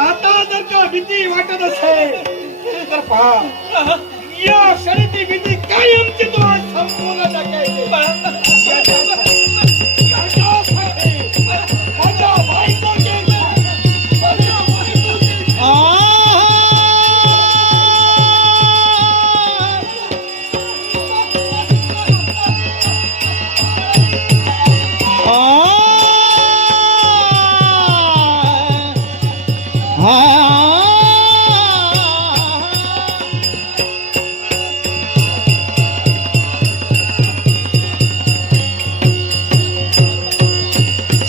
आता जर का भीती वाटत असेल तर पहा, या क्षणी ती भीती कायमची तुम्हाला संपूर्ण टाकायची. माझ्या बायकोची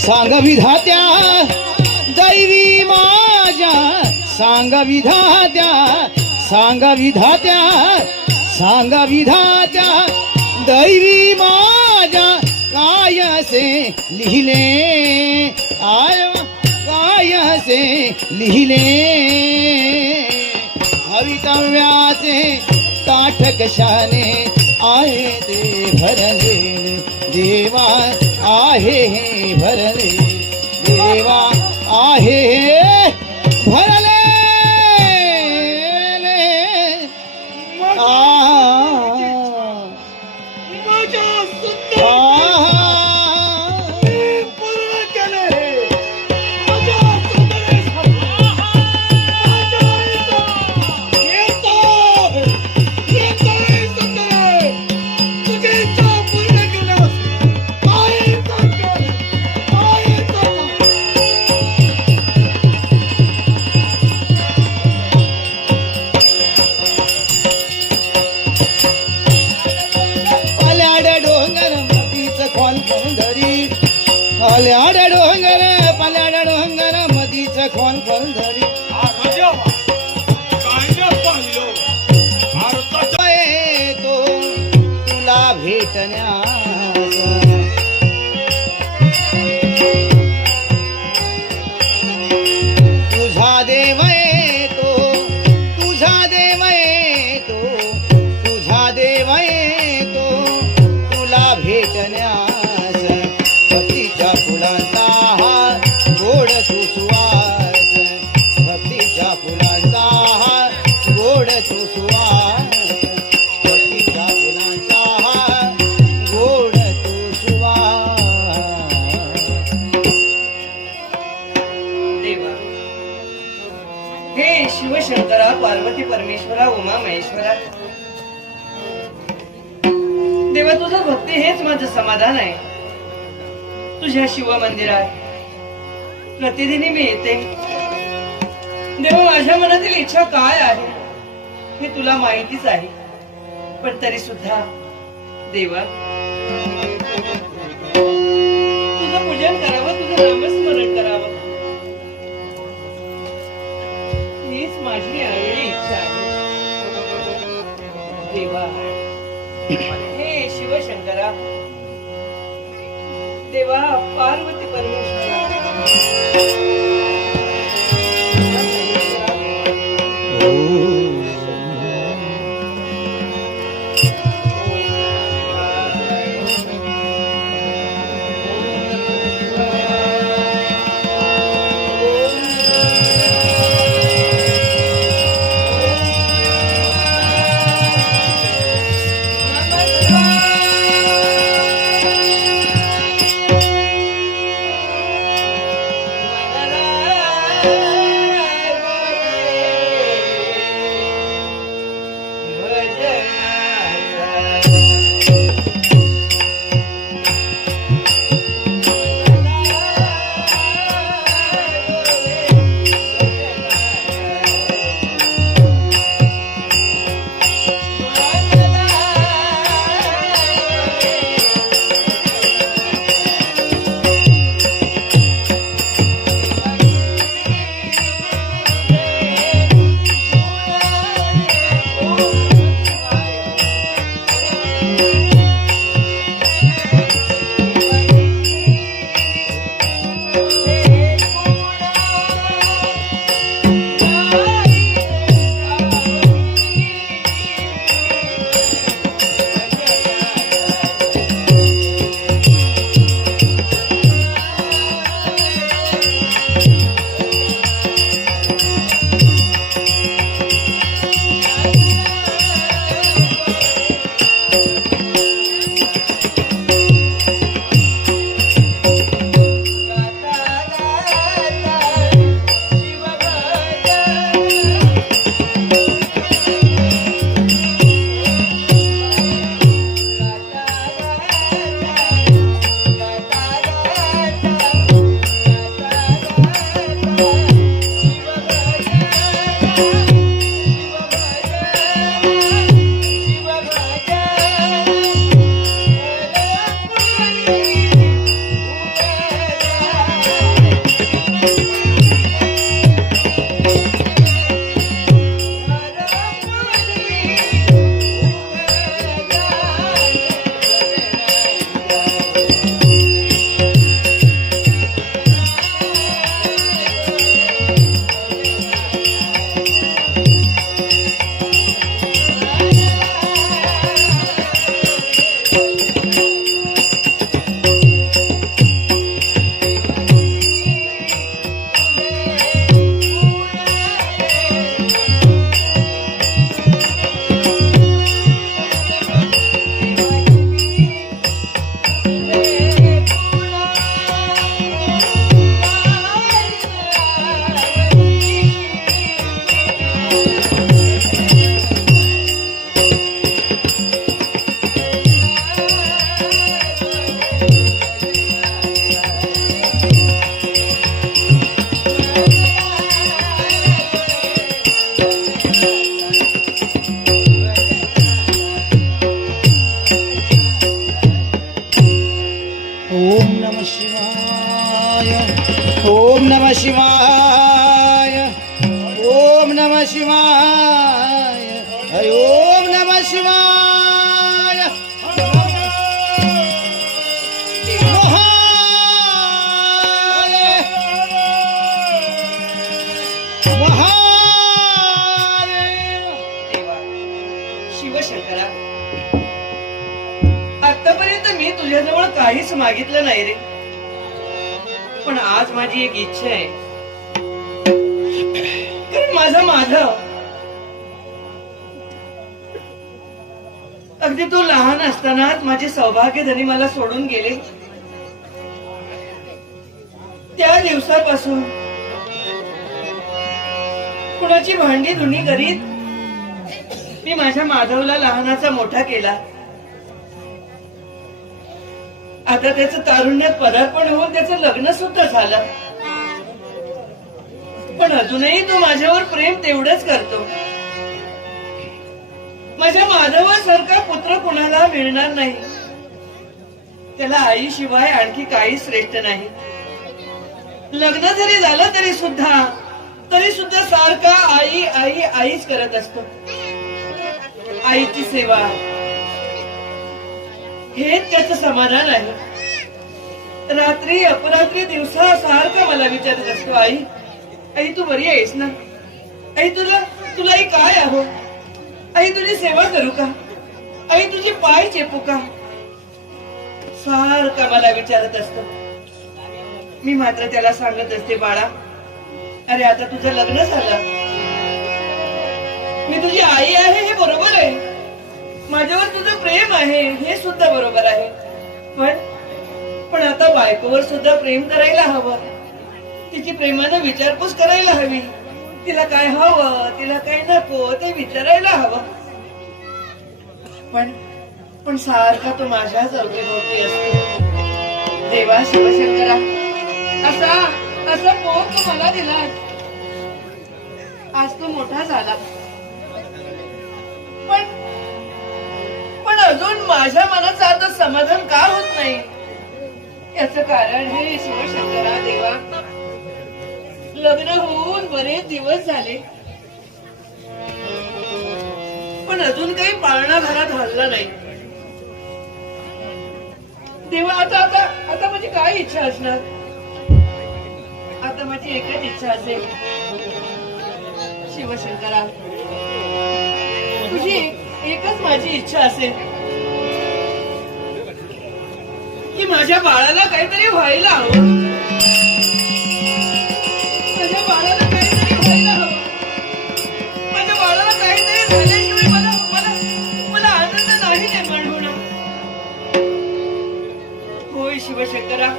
सांग विधात्या दैवी माझ्या, सांग विधात्या, सांग विधात्या, सांग विधात्या दैवी माझ्या, काय असे लिहिले आय, काय असे लिहिले भवितव्याचे ताठ कशाने आहे ते भरले देवा, आहे हे भरले देवा, आहे हे भरले पल्याड डोंगर, पल्याड डोंगर मधीच खोन धरी तो तुला भेटण्यास, तुझा देव येतो, तुझा देव येतो, तुझा देव येतो तुला भेटण्यास. फुलांचा हा गोड तू सुवास, भक्तीच्या फुलांचा हा गोड तू सुवास, भक्तीच्या फुलांचा हा गोड तू सुवास. देवा, हे शिवशंकरा, पार्वती परमेश्वरा, उमा महेश्वरा, देवा तुझं भक्ती हेच माझं समाधान आहे. तुझ्या शिव मंदिरात प्रतिदिनी मी येते. देवा, माझ्या मनातील इच्छा काय आहे हे तुला माहितीच आहे, पण तरी सुद्धा देवा तुझं पूजन करावं, तुझं नामस्मरण करावं हीच माझी आवडीची इच्छा आहे. देवा, हे शिवशंकरा, देवा पार्वती परमेश्वरा, ओम नमः शिवाय ओम नमः शिवाय हरि ओम नमः शिवाय शिवशंकरा, आतापर्यंत मी तुझ्याजवळ काहीच मागितलं नाही रे, पण आज माझी एक इच्छा आहे. कारण माझा माधव अगदी तू लहान असतानाच माझे सौभाग्यधनी मला सोडून गेले. त्या दिवसापासून कुणाची भांडी धुणी करीत मी माझ्या माधवला लहानाचा मोठा केला. आता त्याचं तारुण्यात पदार्पण होऊन त्याचं लग्न सुद्धा झालं, पण अजूनही तो माझ्यावर प्रेम तेवढंच करतो. माझ्या माधवासारखा पुत्र कुणाला मिळणार नाही. त्याला आईशिवाय आणखी काही श्रेष्ठ नाही. लग्न जरी झालं तरी सुद्धा सारखा आई आई आईच करत असतो. आईची सेवा हे त्याचं समाधान आहे. रात्री अपरात्री दिवसा सारखा मला विचारत असतो, आई आई तू बरी आहेस ना? आई तुला काय आहो? आई तुझी सेवा करू का? आई तुझे पाय चेपू का? सारखा मला विचारत असतो. मी मात्र त्याला सांगत असते, बाळा अरे आता तुझं लग्न झालं, मी तुझी आई आहे हे बरोबर आहे, माझ्यावर तुझं प्रेम आहे हे सुद्धा बरोबर आहे, पण आता बायकोवर सुद्धा प्रेम करायला हवं. तिची प्रेमानं विचारपूस करायला हवी. तिला काय हवं तिला काय नको ते विचारायला हवं. पण सारखा तो माझ्याच अवतीभोवती असतो. देवा शिवशंकरा, असा पोर तू मला दिला, आज तो मोठा झाला, पण अजून माझ्या मनाचं आता समाधान का होत नाही? याचं कारण हे शिवशंकरा देवा, लग्न होऊन बरेच दिवस झाले, पण अजून काही पाळणा घरात हल्ला नाही. देवा आता माझी काय इच्छा असणार? आता माझी एकच इच्छा असेल, शिवशंकरा तुझी एकच माझी इच्छा असेल की माझ्या बाळाला काहीतरी व्हायला हवं. माझ्या बाळाला काहीतरी व्हायला हवं. माझ्या बाळाला काहीतरी झाल्याशिवाय मला आनंद नाही निर्माण होणार. होय शिवशंकरा,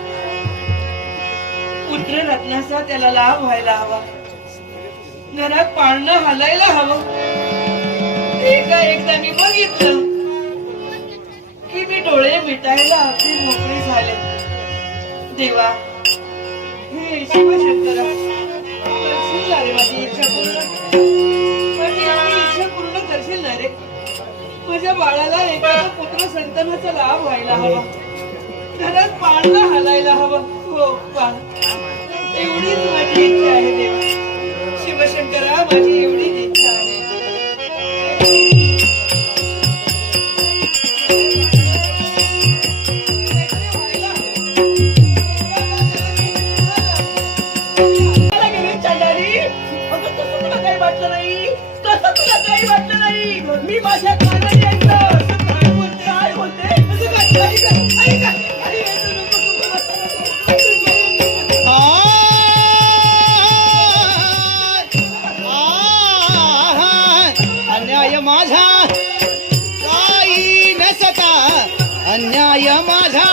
पुत्र रत्नाचा त्याला लाभ व्हायला हवा, घरात पाळणं हलायला हवं. एकदा मी बघितलं की मी डोळे मिटायला अगदी मोकळी झाले. देवा हे शिवशंकरा, माझ्या बाळाला एखादा पुत्र संतानाचा लाभ व्हायला हवा, घरात पाळणा हलायला हवा. हो बाळ, एवढीच माझी इच्छा आहे देवा. शिवशंकरा, माझी एवढीच इच्छा आहे. मला गेली चांडाळी. अगं, कसं तुला काही वाटलं नाही? कसं तुला काही वाटलं नाही? मी माझ्या कानाने ऐकलं. असं काय बोलते, काय बोलते? असं काय? ऐका. अरे, येतो नको तू. अन्याय माझा काही नसता, अन्याय माझा,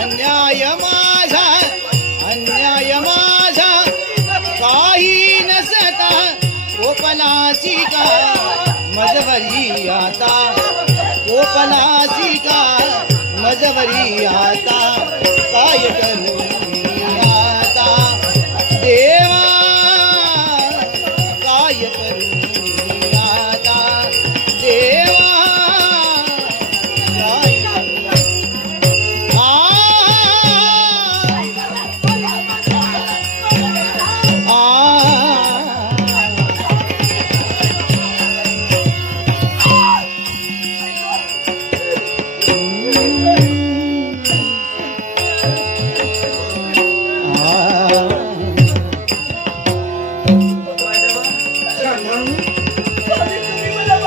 अन्याय माझा, अन्याय माझा काही नसता. ओपनाची का मजबरी आता, ओपनाची का मजबरी आता. काय करू मी आता देवा, काय करू मी आता देवा, काय करू?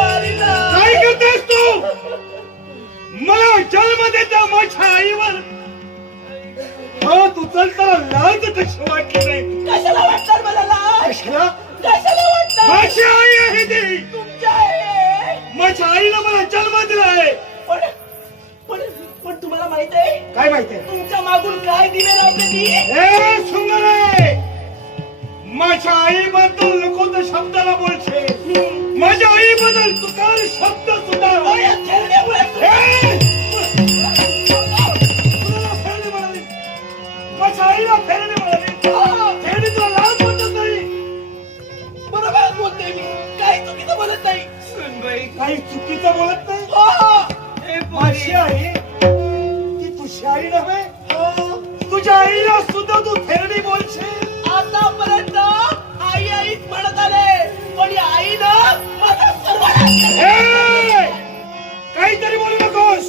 काय करतेस तू? मला जन्म देता माझ्या आईवर हा तू चलता लाज कशी वाटली नाही? कशाला वाटणार मला लाज? कशाला? कशाला वाटणार? माझी आई आहे ती. तुमच्या आहे. माझ्या आईला मला जन्म दिलाय. पण पण पण तुम्हाला माहित आहे काय माहितीये? तुमच्या मागून काय दिवे लावते ती? ए सुंदरे, माझ्या आई बद्दल नको तर शब्दाला बोलशे. माझ्या आई बद्दल तू काय शब्द सुद्धा या खेळण्यामुळे माझ्या आईला फेरणे म्हणाली. फेरणे तुला लाज वाटत नाही? बरोबर बोलते मी, काही चुकीचं बोलत नाही. सुनबाई, काही चुकीचं बोलत नाही. हे माझी आई ती तुझी आई नव्हे. तुझ्या आईला सुद्धा तू फेरणी बोलशील. आतापर्यंत आई आईच म्हणत आले, पण या आईनं माझा सर्वनाश केला. ए! काहीतरी बोलू नकोस.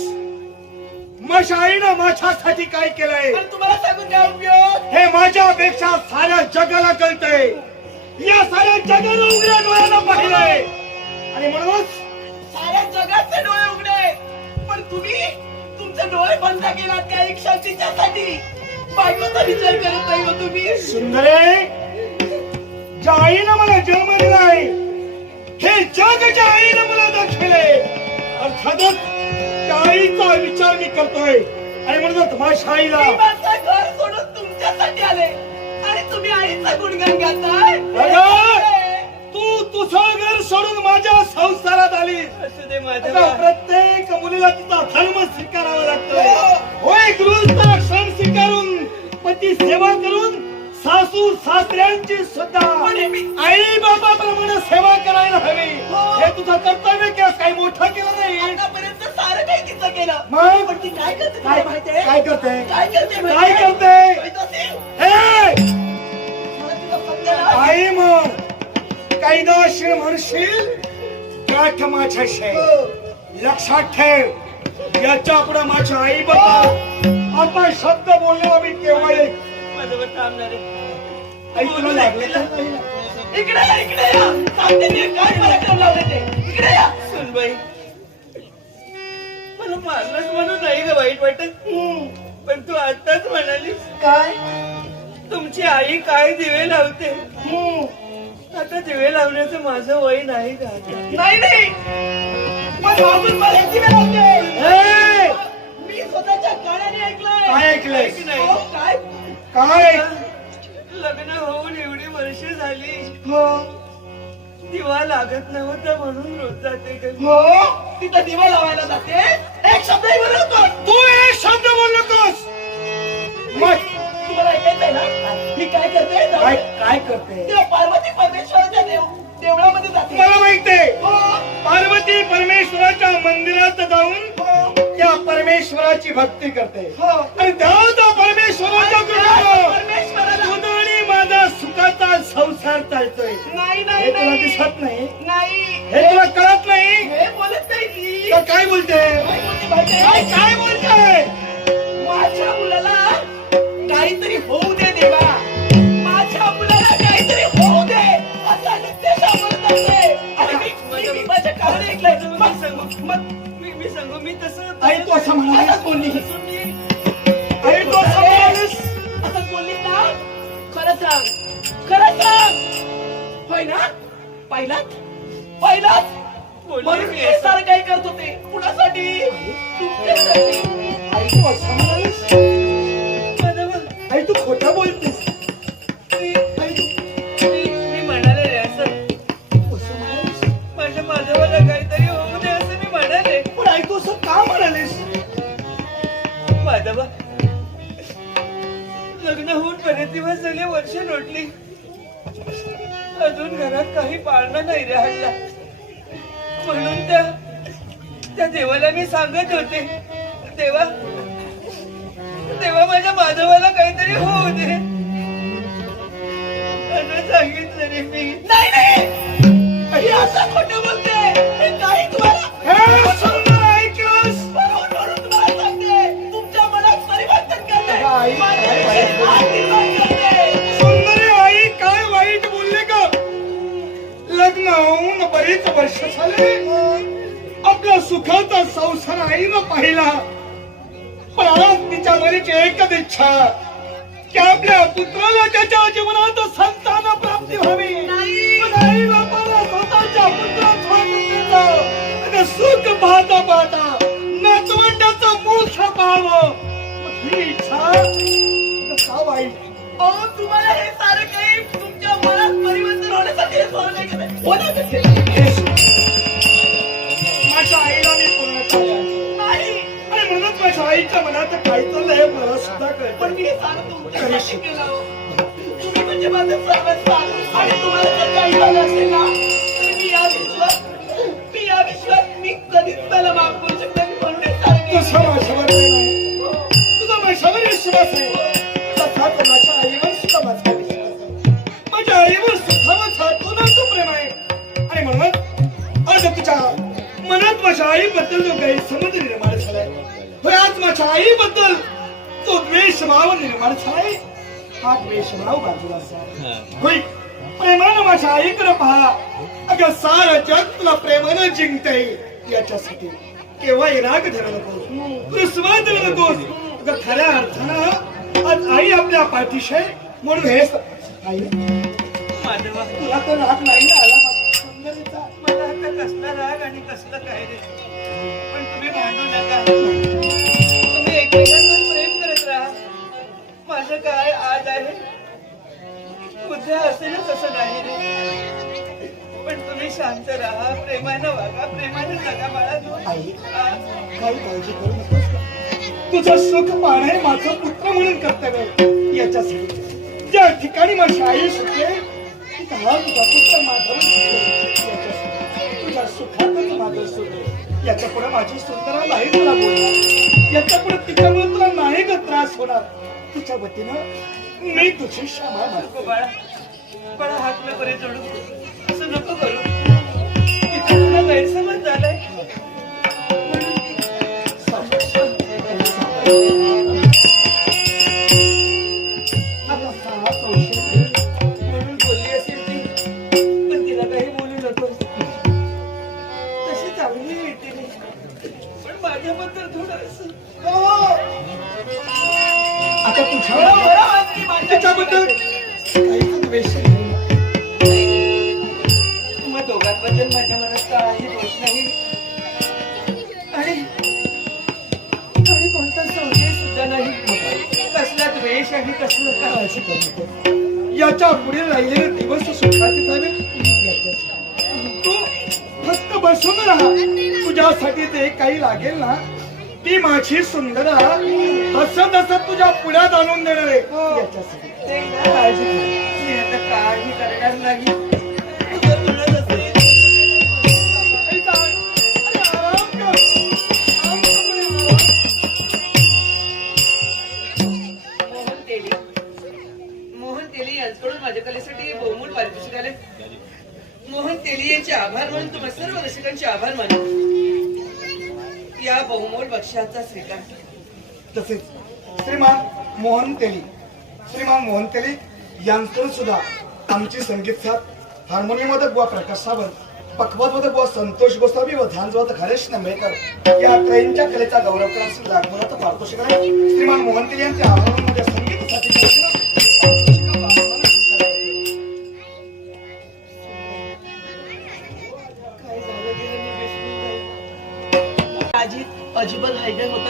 माझ्या आईनं माझ्यासाठी काय केलंय पण तुम्हाला सांगून द्या उपयोग. हे माझ्यापेक्षा साऱ्या जगाला कळतंय. या साऱ्या जगाला उघड्या डोळ्यानं पाहिलंय आणि म्हणूनच साऱ्या जगाचे डोळे उघडे, पण तुम्ही तुमचे डोळे बंद केलात काही क्षणिकासाठी. बायकोचा विचार करत नाही हो तुम्ही. सुंदरे, ज्या आईनं मला जन्म दिलाय हे जग ज्या आईनं मला दाखवले, अर्थातच त्या आईचा विचार मी करतोय आणि म्हणूनच माझ्या आईला मी माझं घर सोडून तुमच्यासाठी आले आणि तुम्ही आईचा गुणगान गाताय. तू तुझं घर सोडून माझ्या संसारात आली. असू दे आता प्रत्येक मुलीला तिचा धर्म स्वीकारावा लागतोय. होय, गृहस्थ आश्रम स्वीकारून पती सेवा करून सासू सासऱ्यांची सुद्धा आई बाबाप्रमाणे सेवा करायला हवी. हे तुझं कर्तव्य किंवा काही मोठं केलं नाही. आतापर्यंत सारं काही तिचं केलं, मग पण ती काय करते तुला माहितीये? काय करते? काय करते काय माहितीये? करते? माहित असेल? हे मला तिला सत्य नाही. आई मग कायदाशीर म्हणशील गाठ माझ्याशी. लक्षात ठेव, याच्या पुढे माझ्या आई बद्दल आता शब्द बोलण्याला मी केव्हा येईल. माझ्यावर थांबणार आहे. आई तुला लागले का? इकडे या, इकडे या. सांगते ते काय पराक्रम लावले ते. इकडे या. सुनबाई, मला मारलंच म्हणून नाही ग वाईट वाटत, पण तू आताच म्हणालीस काय? तुमची आई काय दिवे लावते. आता दिवे लावण्याचं माझं वय नाही का? नाही नाही, पण मागून मला दिवे लावते. ए! मी स्वतःच्या कानाने ऐकलंय. काय ऐकलंयस? ऐक नाही. काय? काय? लग्न होऊन एवढी वर्ष झाली, हो दिवा लागत नव्हता म्हणून रोज जाते घरी. हो तिथं दिवा लावायला जाते. एक शब्दही बोलतो. तू एक शब्द बोल नकोस. मग तुम्हाला ऐकायचंय ना मी काय करते? काय काय करते? त्या पार्वती परमेश्वराच्या देवळामध्ये जाते. मला माहितीये हो. पार्वती ती परमेश्वराच्या मंदिरात जाऊन त्या परमेश्वराची भक्ती करते आणि त्या परमेश्वराच्या कृपेने तुझा आणि माझा सुखाचा संसार चालतोय. नाही हे तुला दिसत नाही, नाही हे तुला कळत नाही. हे बोलत नाही ती. तर काय बोलते, काय बोलते? माझ्या मुलाला काहीतरी होऊ दे देवा, माझ्या मुलाला काहीतरी होऊ दे असा नित्य सांगत असते. आणि मी माझ्या कान ऐकलंय. मी सांगू मी तसं आई तू असं म्हणालीस, असं बोलली. आई तू असं म्हणालीस. असं बोलली ना. खरं सांग, खरं सांग. होय ना? पहिलाच म्हणून मी सारं काही करत होते. कुणासाठी? तुमच्यासाठी. आई तू असं म्हणालीस. आई तू खोटं बोलतेस. मी म्हणाले रे असं. असं म्हणालीस. माझ्या माधवाला काहीतरी होऊ दे असं मी म्हणाले. पण आई तू असं का म्हणालीस? माधवा, लग्न होऊन बरेच दिवस झाले, वर्ष लोटली, अजून घरात काही पाळणं नाही रे हल्ला. म्हणून त्या देवाला मी सांगत होते, देवा माझ्या माधवाला काहीतरी होऊ दे असं सांगितलं रे मी. नाही हे असं खोटं बोलते. हे काही तुम्हाला हे सुंदर ऐकलंस? म्हणून तुम्हाला सांगते, तुमच्या मनात परिवर्तन करते. आई, माझ्या आई, आई, विषयी निर्माण करते. सुंदरी आई काय वाईट बोलले का? लग्न होऊन बरीच वर्ष झाले, आपला सुखाचा संसार आईनं पाहिला. पण आज तिच्या मनाची एकच इच्छा की आपल्या पुत्राला त्याच्या जीवनात संतान प्राप्ती व्हावी. पण आई बापाला स्वतःच्या पुत्रात आणि सुख पाहता पाहता नातवंडाचं मुख पाहावं, ही इच्छा का वाईट? अहो, तुम्हाला हे सारं काही तुमच्या मनात परिवर्तन होण्यासाठी होण्यासाठी माझ्या आईला मी पूर्ण नाही. आणि म्हणून माझ्या आईच्या मनात काय चाललंय मला सुद्धा कळत. पण मी हे सारं तुमच्यासाठी केलं हो. तुम्ही म्हणजे माझं सर्वस्व. आणि तुम्हाला जर काही झालं असेल ना, तर मी या विश्वात मी कधीच त्याला माफ करू शकतो. मी म्हणून हे सारं केलं. तुझा माझ्यावर प्रेम आहे, तुझा माझ्यावर विश्वास आहे, तसाच माझ्या आईवर सुद्धा माझा विश्वास आहे. माझ्या आईवर सुद्धा माझा तुझं प्रेम आहे. आणि म्हणून आज तुझ्या मनात माझ्या आईबद्दल जो गैरसमज निर्माण झालाय, होय आज माझ्या आईबद्दल जो द्वेषभाव निर्माण झालाय, हा द्वेषभाव बाजूला असा होय. प्रेमानं माझ्या आईकडे पहा. अगं सारं जग तुला प्रेमानं जिंकते, याच्यासाठी केव्हाही राग धरू नकोस, विश्वास धरू नकोस. अगं खऱ्या अर्थानं आज आई आपल्या पाठीशी आहे. म्हणून हेच आई, माधवा, तुला तर राग नाही ना आला माझ्या सुंदरीचा. मला आता कसला राग आणि कसलं काय रे. पण तुम्ही भांडू नका. तुम्ही एकमेकांवर प्रेम करत राहा. माझं काय आज आहे, उद्या असेल तसं नाही रे. पण तुम्ही शांत राहा, प्रेमानं वागा, प्रेमानं जगा बाळा. आई, काही काळजी करू नकोस का? तुझं सुख पाहणे माझं पुत्र म्हणून कर्तव्य आहे. याच्यासाठी ज्या ठिकाणी माझी आई सुटले, हा तुझा पुत्र माझा तुझ्या सुखातच माझं सुख. याच्या पुढे माझी सुंदरा नाही तुला बोलणार, याच्या पुढे तिच्यामुळे तुला नाही का त्रास होणार. तुझ्या वतीनं मी तुझी क्षमा मागतो. बाळा, बाळा हात न बरे जोडू, असं नको करू. इथे तुला गैरसमज झालाय. म्हणून आता 6 वर्ष म्हणून बोलली असेल ती. पण तिला काही बोलू नको. तशी चांगली आहे तिने. पण माझ्याबद्दल थोडंसं आता तुझ्याबद्दल काही द्वेष नाही. मग दोघांबद्दल माझ्या मनात काही दोष नाही. आणि कोणता संशय सुद्धा नाही. कसला द्वेष आणि कसलं काय. काळजी करू नको. याच्या पुढे राहिलेले दिवस सुखाचे जावे. तू फक्त बसून राहा. तुझ्यासाठी जे काही लागेल ना, ती माझी सुंदरा हसत हसत तुझ्या पुढ्यात आणून देणार आहे. याच्यासाठी ते ना काळजी घे. मी आता काही करणार नाही. तुझं तुला जसं येईल तसं. तेली यांचे आभार मानून तुम्हा सर्व रसिकांचे आभार मानून या बहुमोल बक्षाचा स्वीकार तसेच श्रीमान मोहन तेली यांकडून सुद्धा आमची संगीत साथ हार्मोनियम वादक बुवा प्रकाश सावंत, पखवाज वादक बुवा संतोष गोसावी व ध्यान वादक हरेश नंबेकर या त्रयींच्या कलेचा गौरव करण्यासाठी लागणारा पारितोषिक आहे. श्रीमान मोहन तेली यांच्या हार्मोनियममध्ये संगीत साथीच्या वतीनं पारितोषिकाचा अभिमान स्वीकारला जातो. अजिबात हायगड होता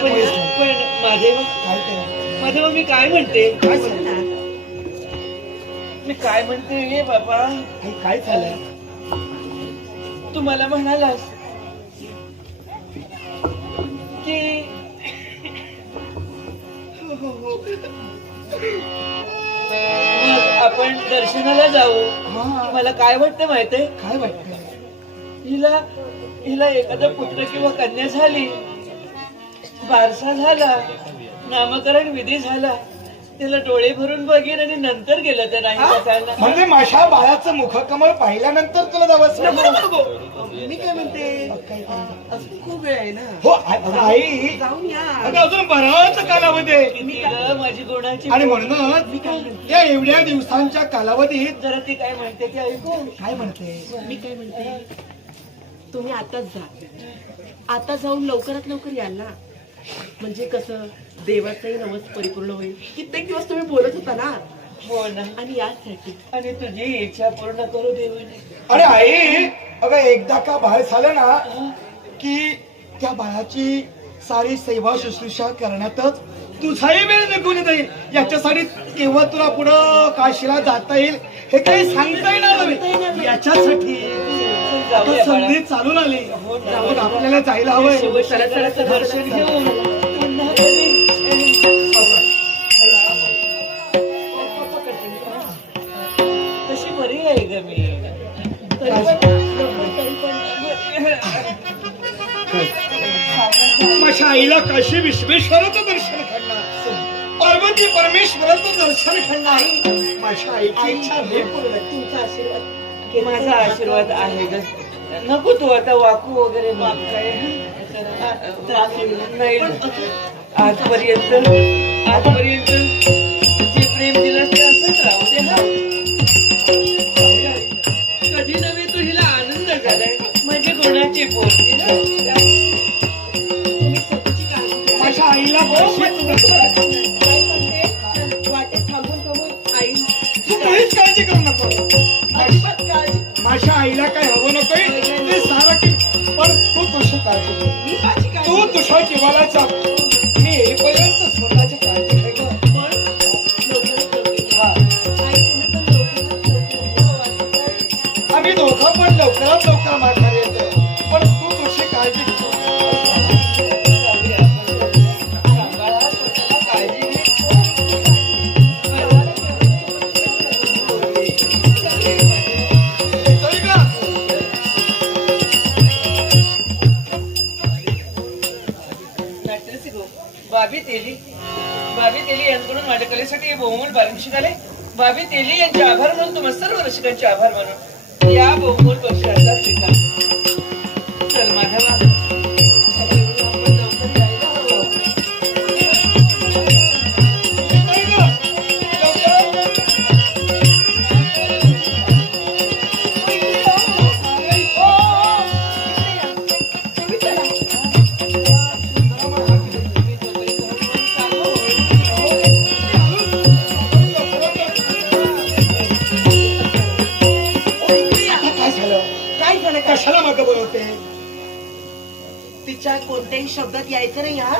माधव मी काय म्हणते काय झालं? मी काय म्हणते हे बाबा हे काय झालं? तू मला म्हणालास की मग आपण दर्शनाला जाऊ. हा. मला काय वाटतं माहितीये, काय वाटतं? हिला एखादा पुत्र किंवा कन्या झाली, बारसा झाला, नामकरण विधी झाला, त्याला डोळे भरून बघेन आणि नंतर गेलं तर नाही बसायला. म्हणजे माझ्या बाळाचं मुखकमळ पाहिल्यानंतर तुला जावंच मी काय म्हणते अजून खूप वेळ आहे ना. हो आई जाऊन या. अगं अजून बराच कालावधी आहे. किती ग माझी गुणाची. आणि म्हणूनच या एवढ्या दिवसांच्या कालावधीत जरा ती काय म्हणते ते ऐकू. काय म्हणते? मी काय म्हणते तुम्ही आताच जा. आता जाऊन लवकरात लवकर याल ना. म्हणजे कसं देवाचाही नवस परिपूर्ण होईल. कित्येक दिवस तुम्ही बोलत होता ना. हो ना. आणि यासाठी आणि तुझी इच्छा पूर्ण करू देवाने. अरे आई अगं एकदा का बाळ झालं ना की त्या बाळाची सारी सेवा शुश्रूषा करण्यातच तुझाही वेळ निघून जाईल. याच्यासाठी केव्हा तुला पुढं काशीला जाता येईल हे काही सांगता येणार नाही. याच्यासाठी आता संधी चालून आली. मग आपल्याला जायला हवंय. दर्शन घेऊन पुन्हा कधी. कशी बरी आहे ग मी. माझ्या आईला काशी विश्वेश्वराचं दर्शन घडणार, पार्वती परमेश्वराचं दर्शन घडणार. माझ्या आईची इच्छा हे पूर्ण. तुमचा आशीर्वाद माझा आशीर्वाद आहे ग. नको तू आता वाकू वगैरे मागताय. त्रास होईल. नाही आजपर्यंत जे प्रेम दिलं ते असंच राहू दे. हा कधी नव्हे तू हिला आनंद झालाय म्हणजे गुणाची पोरगी ना. तुम्ही स्वतःची काळजी घ्या. माझ्या आईला वाटेत थांबून थांबून आई तू काहीच काळजी करू नको. अजिबात काळजी. माझ्या आईला काही हवं नकोय ते सारं की पण तू तुझी काळजी घे. मी माझी तू काळजी. तुझ्या जीवाला जा. मी येईपर्यंत स्वतःची काळजी घे ग. पण लवकरात लवकर या. हा. आई तुम्ही पण लवकरात लवकर. आम्ही दोघं पण लवकरात लवकर माघारी येतो. पण तू तुझी काळजी घे. सांभाळा स्वतःला, काळजी घे. येतोय का? बाबी तेली यांकडून माझ्या कलेसाठी हे बहुमोल पारितोषिक आले. बाबी तेली यांचे आभार मानून तुम्हा सर्व रसिकांचे आभार मानून या बहुमोल पक्षाचा स्वीकार. चल माधवा आपण लवकर जायला हवं. येतोय का? लवकर. काय झालं काय? कशाला मागं बोलवते? तिच्या कोणत्याही शब्दात यायचं नाही हा.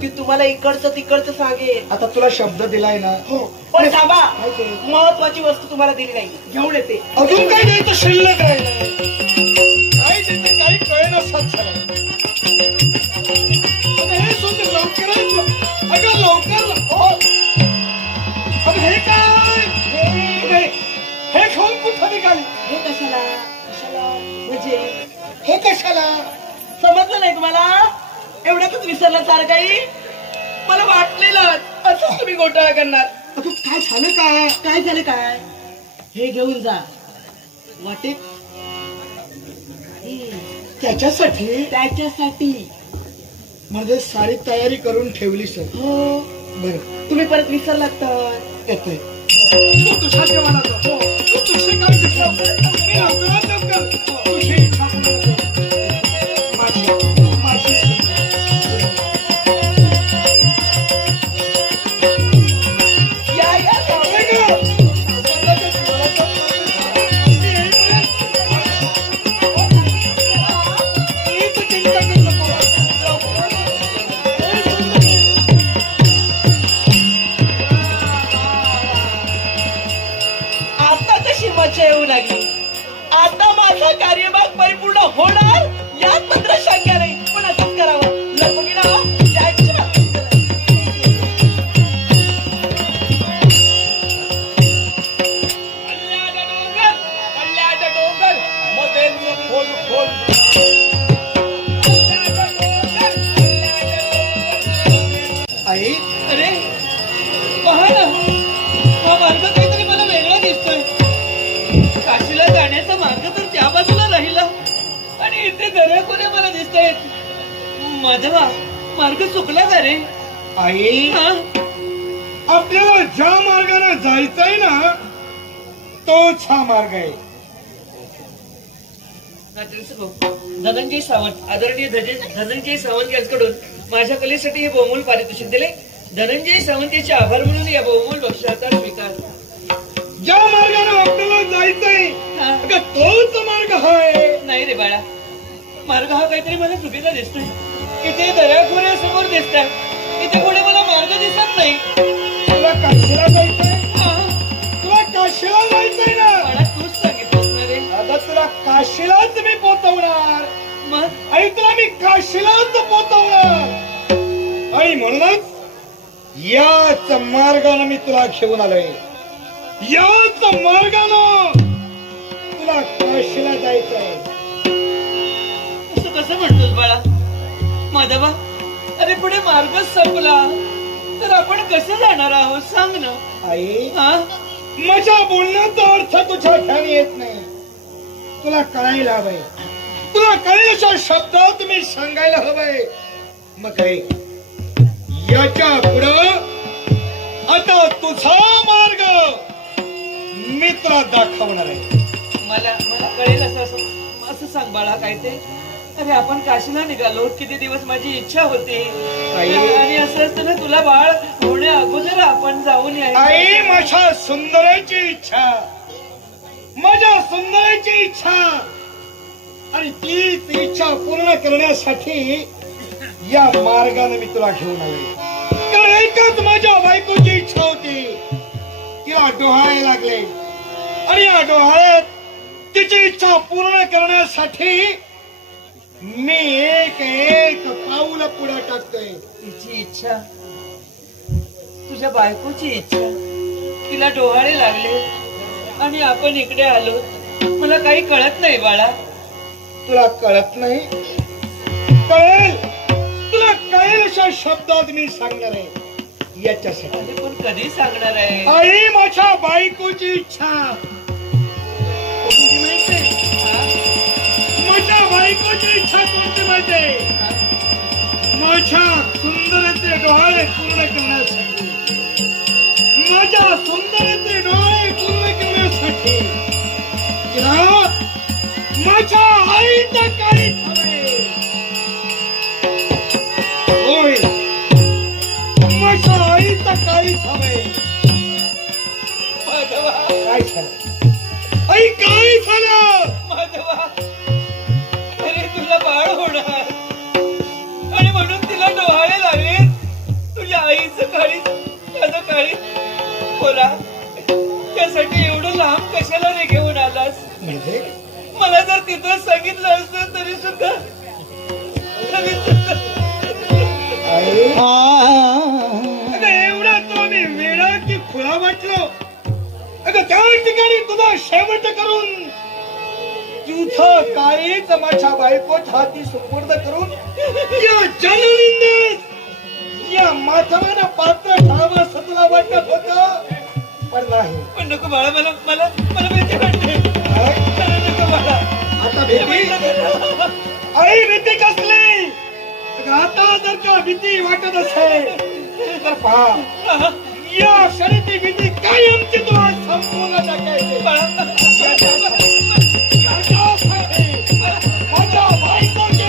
की तुम्हाला इकडचं तिकडचं सांगेल. आता तुला शब्द दिलाय ना. हो पण थांबा. काय ते? महत्वाची वस्तू तुम्हाला दिली नाही. घेऊन येते. अजून काय द्यायचं शिल्लक राहिलं? काय देते काही कळेना साथ झालं. अगं हे सुद्धा लवकरच. अगं लवकर हो. अगं हे काय? हे घेऊन कुठं निघाली? हे कशाला कशाला म्हणजे हे कशाला? समजलं नाही तुम्हाला. एवढ्यातच विसरला सार काही. मला वाटलेलं असंच तुम्ही घोटाळा करणार. अगं काय झालं का? काय झालं काय? हे घेऊन जा. वाटेत त्याच्यासाठी म्हणजे सारी तयारी करून ठेवली सर. हो बरं तुम्ही परत विसरलात तर. येतोय. तू तुझ्या जेवणाचा तू तुझी काळजी ठेव. मी लवकरात लवकर तुझी इच्छा पूर्ण करतो. माझी या या आता कशी मजा येऊ लागली. आता माझा कार्यभाग परिपूर्ण होणार यात मात्र शंका नाही. पण असंच करावं. लगबगीनं याच्या आई अरे पहा ना, हा मार्ग काहीतरी मला वेगळा दिसतोय. काशीला जाण्याचा मार्ग तर त्या बाजूला राहिला आणि इथे दर्याखोऱ्या मला दिसत आहेत. माझा मार्ग चुकला का रे? आई हा? आपल्याला ज्या मार्गाने जायचंय ना तोच हा मार्ग आहे. धनंजय सावंत, आदरणीय धनंजय सावंत यांच्याकडून माझ्या कलेसाठी हे बहुमूल्य पारितोषिक दिले. धनंजय सावंत याचे आभार म्हणून या बहुमूल्य बक्षिसाचा स्वीकार. ज्या मार्गाने आपल्याला जायचंय हा? अगं तोच मार्ग आहे. नाही रे बाळा, मार्ग हा काहीतरी मला चुकीचा दिसतोय. इथे दर्याखोऱ्या समोर दिसतात, इथे कोणी मला मार्ग दिसत नाही. तुला काशीला जायचंय. हा? तुला काशीला जायचंय ना. बाळा तूच सांगितलंस ना रे. अगं तुला काशीलाच मी पोचवणार मग आणि तुला मी काशीलाच पोचवणार. आणि म्हणूनच याच मार्गाने मी तुला घेऊन आलोय. याच मार्गानं तुला काशीला जायचंय. असं कसं म्हणतोस बाळा? माधवा, अरे पुढे मार्गच संपला तर आपण कसं जाणार आहोत सांग ना. आई हा? माझ्या बोलण्याचा अर्थ तुझ्या ध्यानी येत नाही. तुला कळायला हवंय. तुला कळेल अशा शब्दात मी सांगायला हवंय. मग काय याच्या पुढं आता तुझा मार्ग मी तुला दाखवणार आहे. मला मला कळेल असं सांग बाळा. काय ते? अरे आपण काशीला निघालो. किती दिवस माझी इच्छा होती आई. आणि असं असतं ना, तुला बाळ होण्या अगोदर आपण जाऊन यायचं. आई माझ्या सुंदराची इच्छा, माझ्या सुंदराची इच्छा आणि तीच इच्छा पूर्ण करण्यासाठी या मार्गाने मी तुला घेऊन आलोय. कारण एकच माझ्या बायकोची इच्छा होती. तिला डोहाळे लागले आणि या डोहाळ्यात तिची इच्छा पूर्ण करण्यासाठी मी एक एक पाऊल पुढे टाकतोय. तिची इच्छा, तुझ्या बायकोची इच्छा, तिला डोहाळे लागले आणि आपण इकडे आलो. मला काही कळत नाही बाळा. तुला कळत नाही? कळेल. तुला कळेल अशा शब्दात मी सांगणार आहे. याच्यासाठी अरे पण कधी सांगणार आहे? आई माझ्या बायकोची इच्छा कोणती माहितीये? माझ्या बायकोची इच्छा कोणती माहितीये? माझ्या सुंदरते डोळे पूर्ण करण्यासाठी, माझ्या सुंदरते डोळे पूर्ण करण्यासाठी तिला माझ्या आईच्या काळीत हवे. होय, माझ्या आईच्या काळीत हवे. माधवा, काय झालं? आई काय झालं? माधवा, अरे तुला बाळ होणार आणि म्हणून तिला डोहाळे लागले. तुझ्या आईचं काळी, माझं काळी बोला. त्यासाठी एवढं लांब कशाला रे घेऊन आलास? म्हणजे मला जर तिथं सांगितलं असतं तरी सुद्धा आई अगं एवढा तो मी वेडा की खुळा वाटलो. अगं त्या ठिकाणी तुझा शेवट करून तुझं काहीच माझ्या बायकोच्या हाती सुपूर्द करून या जननिंदेस या माधवानं पात्र ठरावं असं तुला वाटत होतं, पण नाही. पण नको बाळा, मला मला मला भीती वाटते. काय? नको बाळा. आता भीती जर का भीती वाटत असेल तर पहा, या शर्यती भीती कायमची तुम्हाला संपूर्ण टाकायची. माझ्या बायकोचे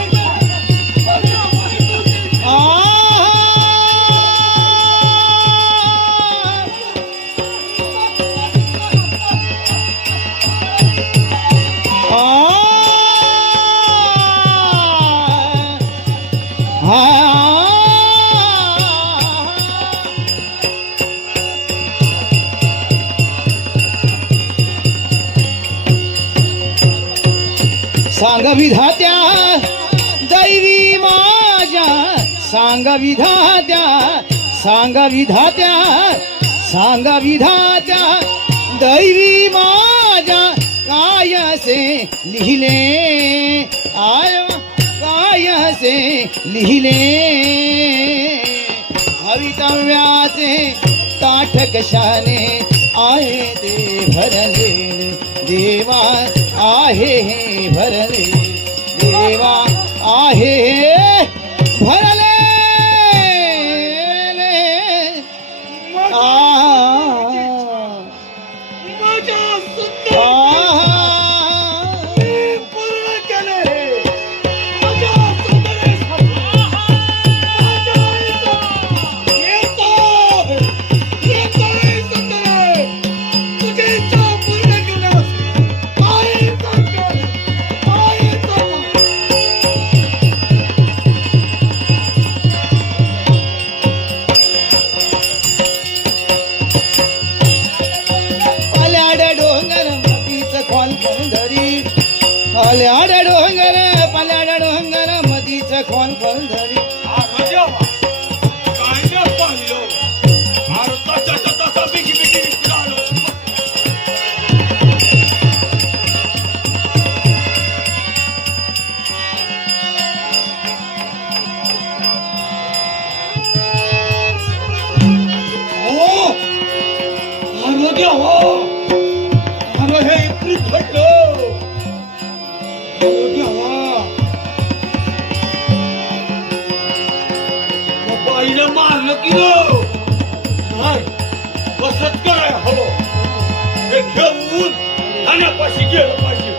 सांग विधात्या दैवी माझ्या, सांग विधात्या, सांग विधात्या, सांग विधात्या दैवी माझ्या, कायसे लिहिले आय, कायसे लिहिले भवितव्याचे ताठ कशाने आहे ते भरले देवा, आहे हे भरले देवा, आहे हे भरले माझ्या सुंदर पूर्ण केले. माझ्या सुंदरेसाठी, माझ्या येतोय सुंदरे, तुझी इच्छा पूर्ण केल्यास आहे संकट, आहे संकट. पल्याड डोंगर मधीच खोल धरी, पल्याड डोंगर, पल्याड डोंगर मधीच खोल धरी. मारलं की नाही कसंच कराय हवं. हे घेऊन ठाण्यापाशी गेलं पाहिजे.